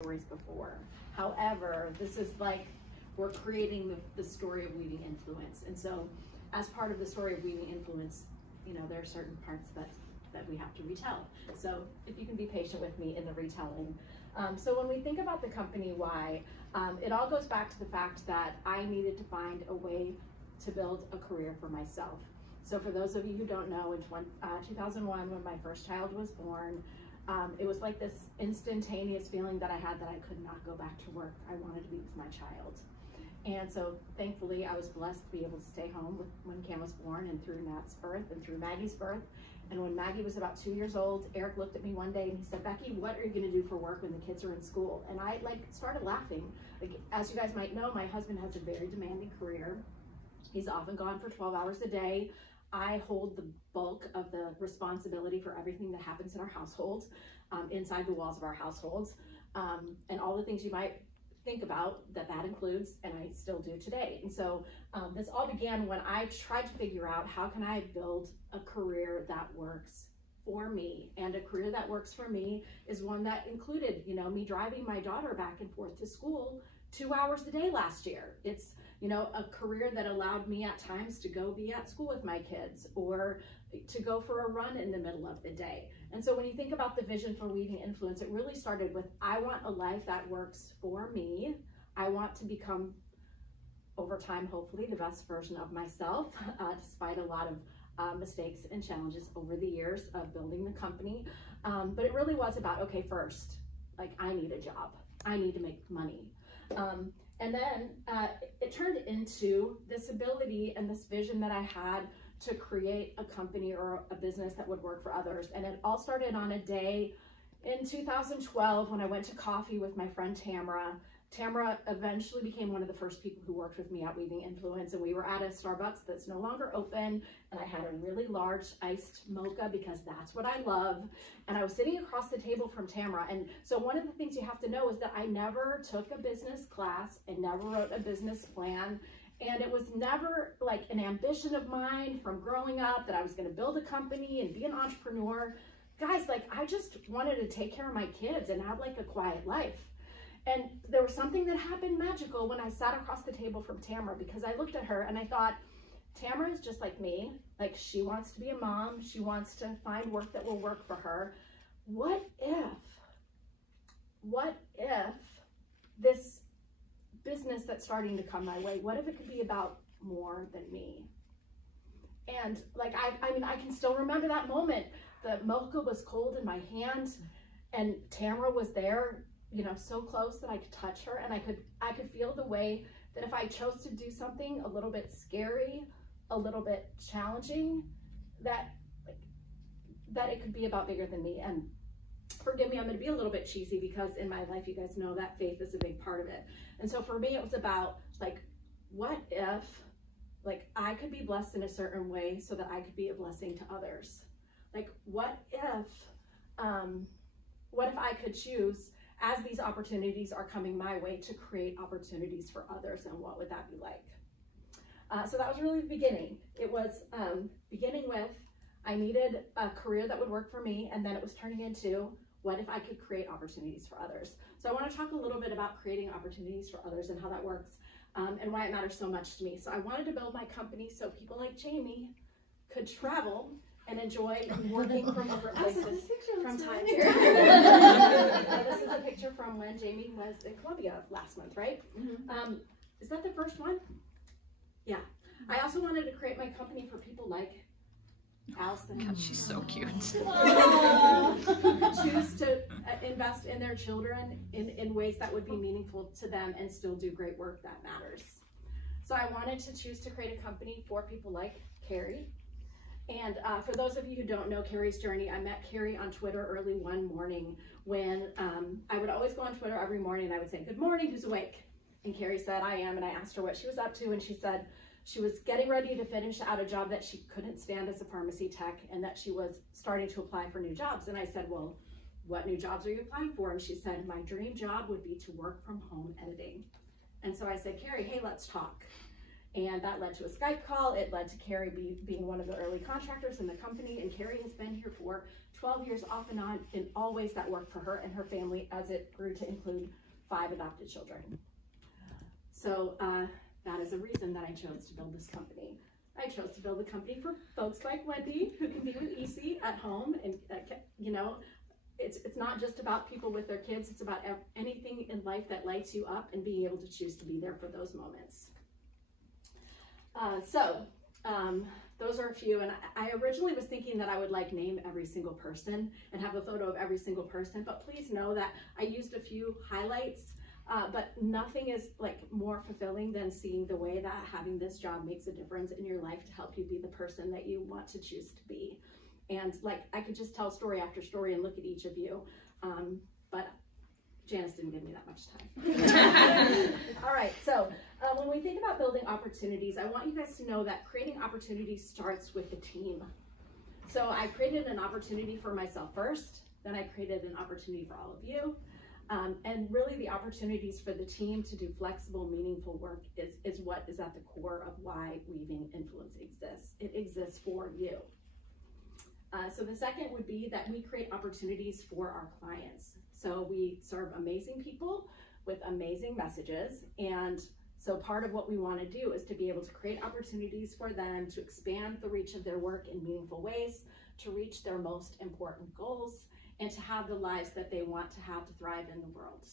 stories before. However, this is like, we're creating the story of weaving influence. And so as part of the story of weaving influence, you know, there are certain parts that we have to retell. So if you can be patient with me in the retelling. So when we think about the company why, it all goes back to the fact that I needed to find a way to build a career for myself. So for those of you who don't know, in 2001, when my first child was born, it was like this instantaneous feeling that I had that I could not go back to work. I wanted to be with my child. And so thankfully I was blessed to be able to stay home when Cam was born, and through Nat's birth and through Maggie's birth. And when Maggie was about 2 years old, Eric looked at me one day and he said, "Becky, what are you gonna do for work when the kids are in school?" And I started laughing. Like, as you guys might know, my husband has a very demanding career. He's often gone for 12 hours a day. I hold the bulk of the responsibility for everything that happens in our household, inside the walls of our households, and all the things you might think about that includes, and I still do today. And so this all began when I tried to figure out, how can I build a career that works for me? And a career that works for me is one that included, you know, me driving my daughter back and forth to school 2 hours a day last year. It's, you know, a career that allowed me at times to go be at school with my kids, or to go for a run in the middle of the day. And so when you think about the vision for Weaving Influence, it really started with, I want a life that works for me. I want to become, over time, hopefully, the best version of myself, despite a lot of mistakes and challenges over the years of building the company. But it really was about, okay, first, like, I need a job. I need to make money. And then it turned into this ability and this vision that I had to create a company or a business that would work for others. And it all started on a day in 2012 when I went to coffee with my friend Tamara. Tamara eventually became one of the first people who worked with me at Weaving Influence, and we were at a Starbucks that's no longer open, and I had a really large iced mocha because that's what I love. And I was sitting across the table from Tamara. And so one of the things you have to know is that I never took a business class and never wrote a business plan. And it was never like an ambition of mine from growing up that I was going to build a company and be an entrepreneur. Guys, like, I just wanted to take care of my kids and have like a quiet life. And there was something that happened magical when I sat across the table from Tamara, because I looked at her and I thought, Tamara is just like me. Like, she wants to be a mom. She wants to find work that will work for her. What if this business that's starting to come my way, what if it could be about more than me? And like, I mean, I can still remember that moment. The mocha was cold in my hand, and Tamara was there, you know, so close that I could touch her, and I could feel the way that if I chose to do something a little bit scary, a little bit challenging, that it could be about bigger than me. And forgive me, I'm going to be a little bit cheesy, because in my life, you guys know that faith is a big part of it. And so for me, it was about, like, what if, like, I could be blessed in a certain way so that I could be a blessing to others? Like, what if I could choose, as these opportunities are coming my way, to create opportunities for others, and what would that be like? So that was really the beginning. It was beginning with, I needed a career that would work for me, and then it was turning into, what if I could create opportunities for others? So I want to talk a little bit about creating opportunities for others and how that works, and why it matters so much to me. So I wanted to build my company so people like Jamie could travel and enjoy working from other places from time to time. This is a picture from when Jamie was in Colombia last month, right? Mm-hmm. Is that the first one? Yeah. I also wanted to create my company for people like Allison. God, she's so cute. Choose to invest in their children in ways that would be meaningful to them and still do great work that matters. So I wanted to choose to create a company for people like Carrie. And for those of you who don't know Carrie's journey, I met Carrie on Twitter early one morning when I would always go on Twitter every morning and I would say, "Good morning, who's awake?" And Carrie said, "I am." And I asked her what she was up to, and she said she was getting ready to finish out a job that she couldn't stand as a pharmacy tech, and that she was starting to apply for new jobs. And I said, "Well, what new jobs are you applying for?" And she said, "My dream job would be to work from home editing." And so I said, "Carrie, hey, let's talk." And that led to a Skype call. It led to Carrie being one of the early contractors in the company. And Carrie has been here for 12 years off and on in all ways that worked for her and her family, as it grew to include 5 adopted children. So that is a reason that I chose to build this company. I chose to build a company for folks like Wendy, who can be with Easy at home. And, you know, it's not just about people with their kids. It's about anything in life that lights you up and being able to choose to be there for those moments. Those are a few, and I originally was thinking that I would like name every single person and have a photo of every single person, but please know that I used a few highlights, but nothing is like more fulfilling than seeing the way that having this job makes a difference in your life to help you be the person that you want to choose to be. And like, I could just tell story after story and look at each of you, but Janice didn't give me that much time. All right, so when we think about building opportunities, I want you guys to know that creating opportunities starts with the team. So I created an opportunity for myself first, then I created an opportunity for all of you. And really the opportunities for the team to do flexible, meaningful work is what is at the core of why Weaving Influence exists. It exists for you. So the second would be that we create opportunities for our clients. So we serve amazing people with amazing messages. And so part of what we want to do is to be able to create opportunities for them to expand the reach of their work in meaningful ways, to reach their most important goals, and to have the lives that they want to have to thrive in the world.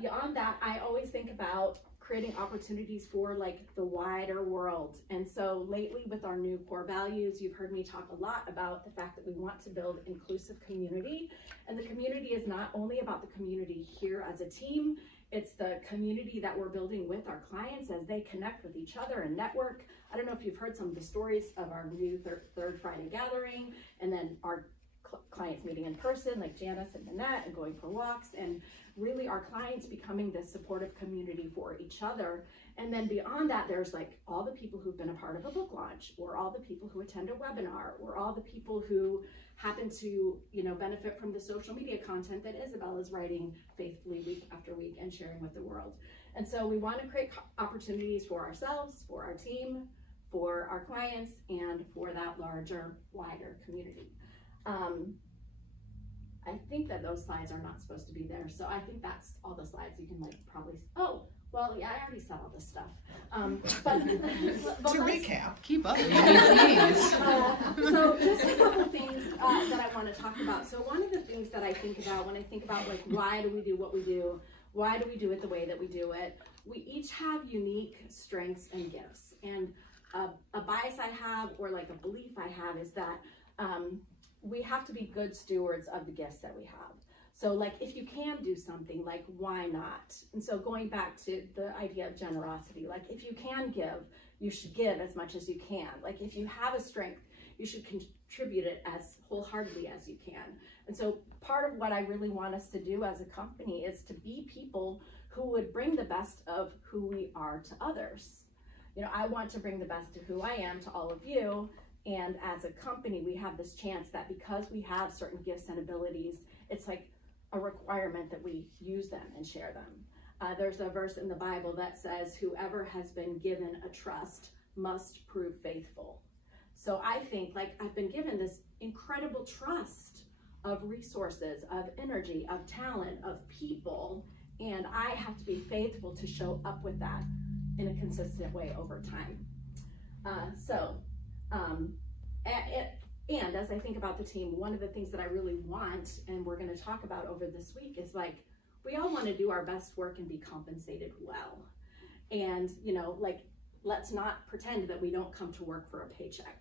Beyond that, I always think about creating opportunities for like the wider world. And so lately with our new core values, you've heard me talk a lot about the fact that we want to build inclusive community. And the community is not only about the community here as a team, it's the community that we're building with our clients as they connect with each other and network. I don't know if you've heard some of the stories of our new third Friday gathering, and then our clients meeting in person, like Janice and Nanette, and going for walks, and really our clients becoming this supportive community for each other. And then beyond that, there's like all the people who've been a part of a book launch, or all the people who attend a webinar, or all the people who happen to, you know, benefit from the social media content that Isabel is writing faithfully week after week and sharing with the world. And so we want to create opportunities for ourselves, for our team, for our clients, and for that larger, wider community. I think that those slides are not supposed to be there, so I think that's all the slides you can like probably, oh, well, yeah, I already said all this stuff. But to recap, keep up, please. So just a couple things that I want to talk about. So one of the things that I think about when I think about like, why do we do what we do? Why do we do it the way that we do it? We each have unique strengths and gifts. And a bias I have, or like a belief I have, is that we have to be good stewards of the gifts that we have. So like, if you can do something, like, why not? And so going back to the idea of generosity, like if you can give, you should give as much as you can. Like if you have a strength, you should contribute it as wholeheartedly as you can. And so part of what I really want us to do as a company is to be people who would bring the best of who we are to others. You know, I want to bring the best of who I am to all of you. And as a company, we have this chance that because we have certain gifts and abilities, it's like a requirement that we use them and share them. There's a verse in the Bible that says, whoever has been given a trust must prove faithful. So I think like I've been given this incredible trust of resources, of energy, of talent, of people, and I have to be faithful to show up with that in a consistent way over time. And as I think about the team, one of the things that I really want, and we're going to talk about over this week, is like, we all want to do our best work and be compensated well. And, you know, like, let's not pretend that we don't come to work for a paycheck.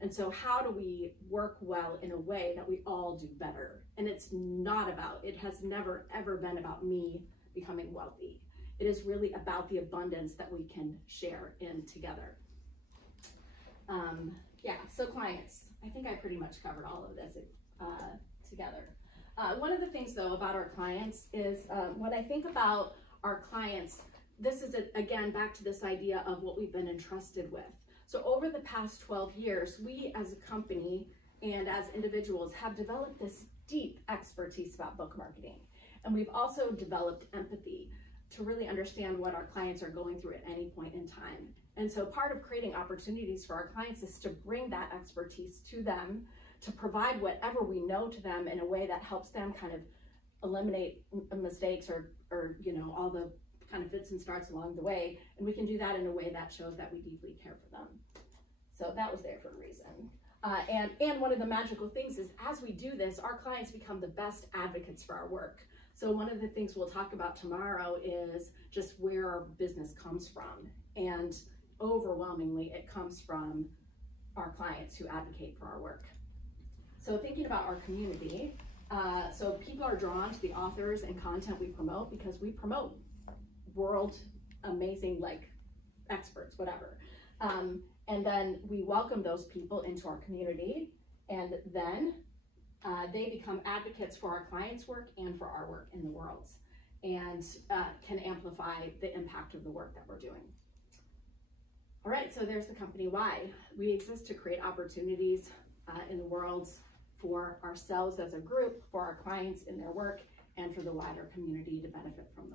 And so how do we work well in a way that we all do better? And it's not about, it has never, ever been about me becoming wealthy. It is really about the abundance that we can share in together. Yeah, so clients, I think I pretty much covered all of this together. One of the things though about our clients is when I think about our clients, this is again back to this idea of what we've been entrusted with. So over the past 12 years, we as a company and as individuals have developed this deep expertise about book marketing. And we've also developed empathy to really understand what our clients are going through at any point in time. And so part of creating opportunities for our clients is to bring that expertise to them, to provide whatever we know to them in a way that helps them kind of eliminate mistakes or you know, all the kind of fits and starts along the way. And we can do that in a way that shows that we deeply care for them. So that was there for a reason. And one of the magical things is, as we do this, our clients become the best advocates for our work. So one of the things we'll talk about tomorrow is just where our business comes from. And overwhelmingly, it comes from our clients who advocate for our work. So thinking about our community, so people are drawn to the authors and content we promote because we promote world amazing, like, experts, whatever. And then we welcome those people into our community, and then they become advocates for our clients' work and for our work in the world, and can amplify the impact of the work that we're doing. All right, so there's the company why. We exist to create opportunities in the world for ourselves as a group, for our clients in their work, and for the wider community to benefit from them.